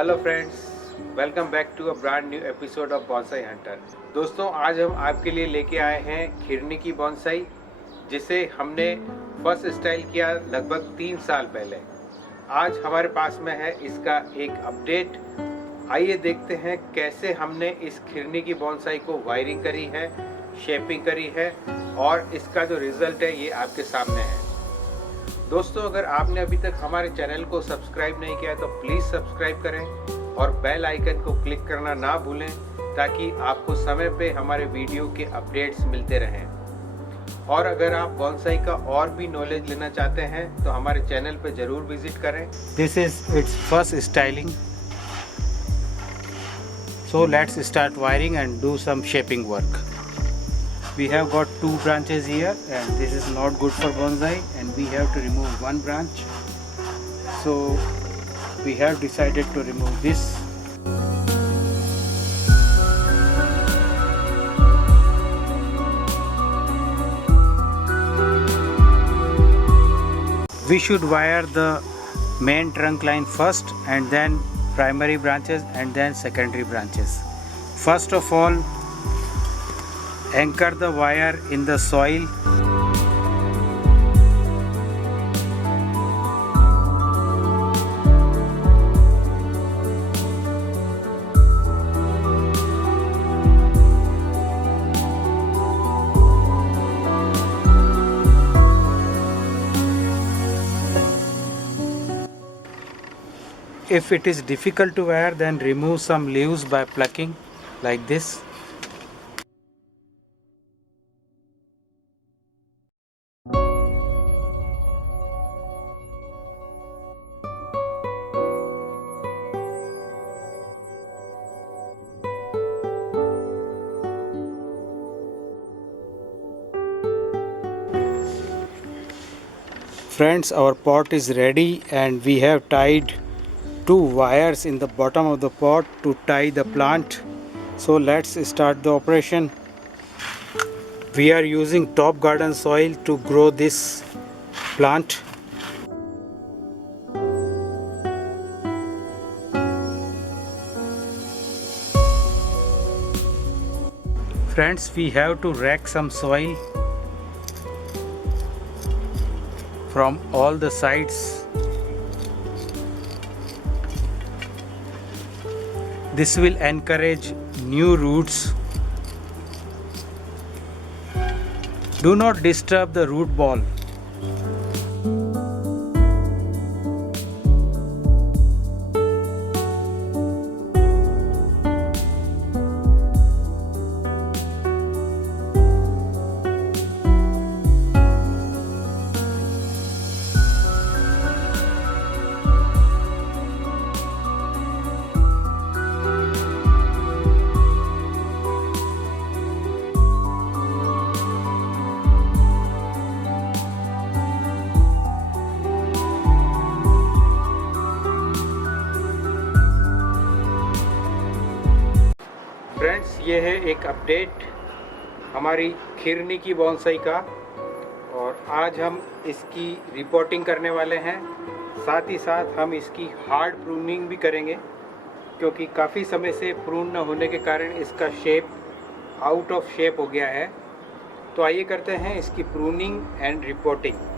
Hello friends, welcome back to a brand new episode of Bonsai Hunter. दोस्तों, आज हम आपके लिए लेके आए हैं खिरनी की बॉन्साई, जिसे हमने फर्स्ट स्टाइल किया लगभग 3 साल पहले। आज हमारे पास में है इसका एक अपडेट। आइए देखते हैं कैसे हमने इस खिरनी की बॉन्साई को वायरिंग करी है, शेपिंग करी है और इसका जो रिज़ल्ट है ये आपके सामने है। दोस्तों, अगर आपने अभी तक हमारे चैनल को सब्सक्राइब नहीं किया तो प्लीज़ सब्सक्राइब करें और बेल आइकन को क्लिक करना ना भूलें, ताकि आपको समय पे हमारे वीडियो के अपडेट्स मिलते रहें। और अगर आप बॉन्साई का और भी नॉलेज लेना चाहते हैं तो हमारे चैनल पे ज़रूर विजिट करें। This is its first styling, so let's start wiring and do some shaping work. We have got 2 branches here and this is not good for bonsai and we have to remove one branch, so we have decided to remove this. We should wire the main trunk line first and then primary branches and then secondary branches. First of all, anchor the wire in the soil. If it is difficult to wire, then remove some leaves by plucking like this. Friends, our pot is ready and we have tied 2 wires in the bottom of the pot to tie the plant. So let's start the operation. We are using Top Garden soil to grow this plant. Friends, we have to rake some soil from all the sides. This will encourage new roots. Do not disturb the root ball. Friends, ये है एक अपडेट हमारी खिरनी की बॉन्साई का, और आज हम इसकी रिपोर्टिंग करने वाले हैं। साथ ही साथ हम इसकी हार्ड प्रूनिंग भी करेंगे, क्योंकि काफ़ी समय से प्रून न होने के कारण इसका शेप आउट ऑफ शेप हो गया है। तो आइए करते हैं इसकी प्रूनिंग एंड रिपोर्टिंग।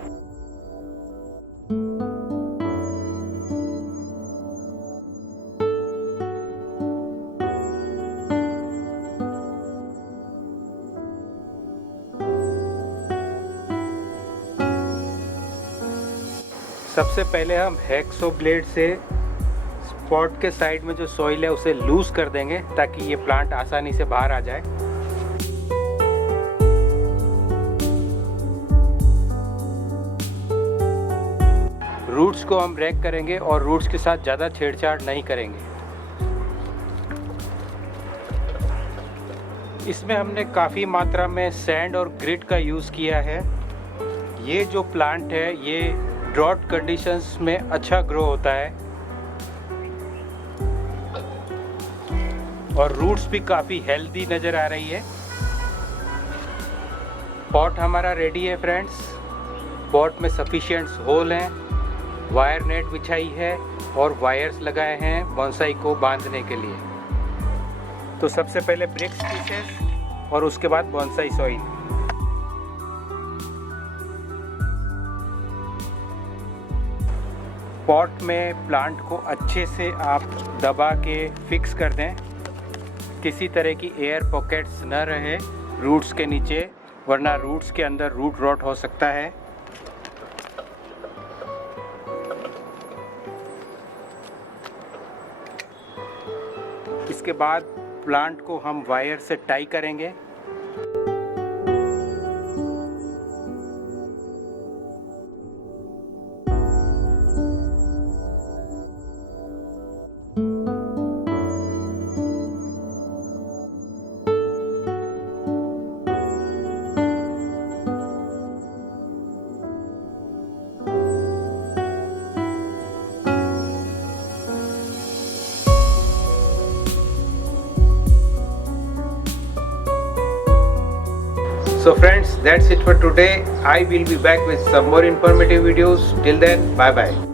सबसे पहले हम हैक्सो ब्लेड से स्पॉट के साइड में जो सॉइल है उसे लूज कर देंगे, ताकि ये प्लांट आसानी से बाहर आ जाए। रूट्स को हम रैक करेंगे और रूट्स के साथ ज़्यादा छेड़छाड़ नहीं करेंगे। इसमें हमने काफ़ी मात्रा में सैंड और ग्रिट का यूज़ किया है। ये जो प्लांट है ये ड्रॉट कंडीशंस में अच्छा ग्रो होता है और रूट्स भी काफ़ी हेल्दी नज़र आ रही है। पॉट हमारा रेडी है फ्रेंड्स। पॉट में सफिशिएंट होल हैं, वायर नेट बिछाई है और वायर्स लगाए हैं बॉन्साई को बांधने के लिए। तो सबसे पहले ब्रिक्स पीसेस और उसके बाद बॉन्साई सॉइल। पॉट में प्लांट को अच्छे से आप दबा के फिक्स कर दें, किसी तरह की एयर पॉकेट्स न रहे रूट्स के नीचे, वरना रूट्स के अंदर रूट रॉट हो सकता है। इसके बाद प्लांट को हम वायर से टाई करेंगे। So friends, that's it for today. I will be back with some more informative videos. Till then, bye bye.